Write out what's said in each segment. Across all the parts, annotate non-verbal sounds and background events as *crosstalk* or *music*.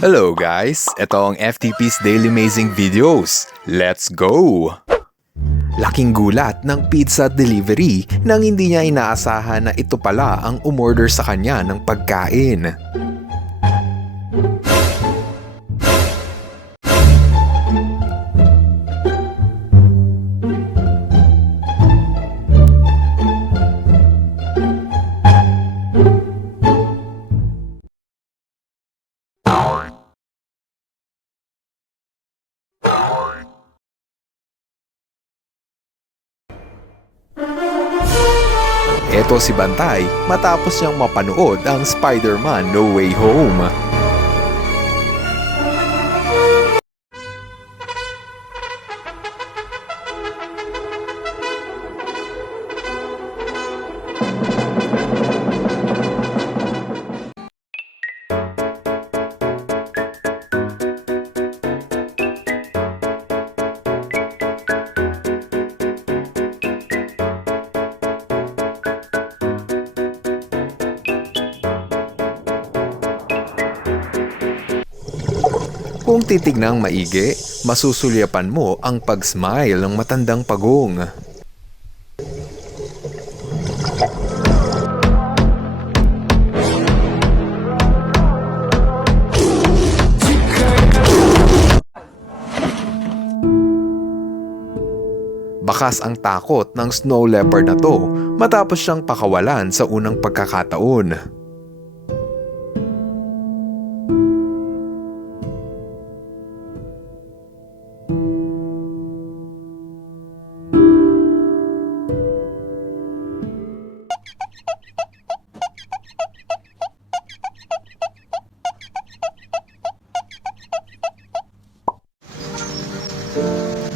Hello guys! Ito ang FTP's Daily Amazing Videos. Let's go! Laking gulat ng pizza delivery nang hindi niya inaasahan na ito pala ang umorder sa kanya ng pagkain. Ito si Bantay matapos niyang mapanood ang Spider-Man No Way Home. Kung titignang maigi, masusulyapan mo ang pag-smile ng matandang pagong. Bakas ang takot ng snow leopard na to matapos siyang pakawalan sa unang pagkakataon.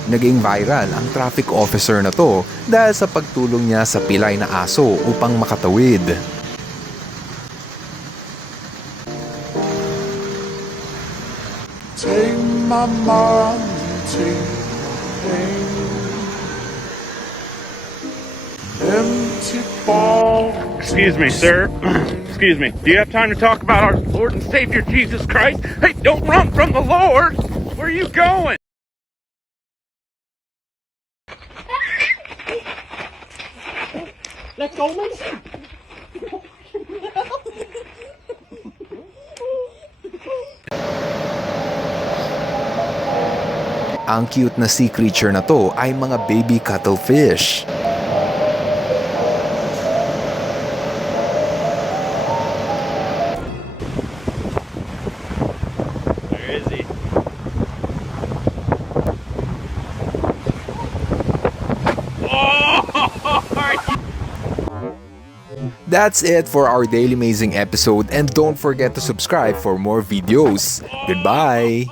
Naging viral ang traffic officer na to dahil sa pagtulong niya sa pilay na aso upang makatawid. Take my money, take pain. Excuse me, sir. *clears throat* Excuse me. Do you have time to talk about our Lord and Savior Jesus Christ? Hey, don't run from the Lord. Where are you going? Let go man. Ang cute na sea creature na to ay mga baby cuttlefish. Where is he? That's it for our Daily Amazing episode and don't forget to subscribe for more videos. Goodbye!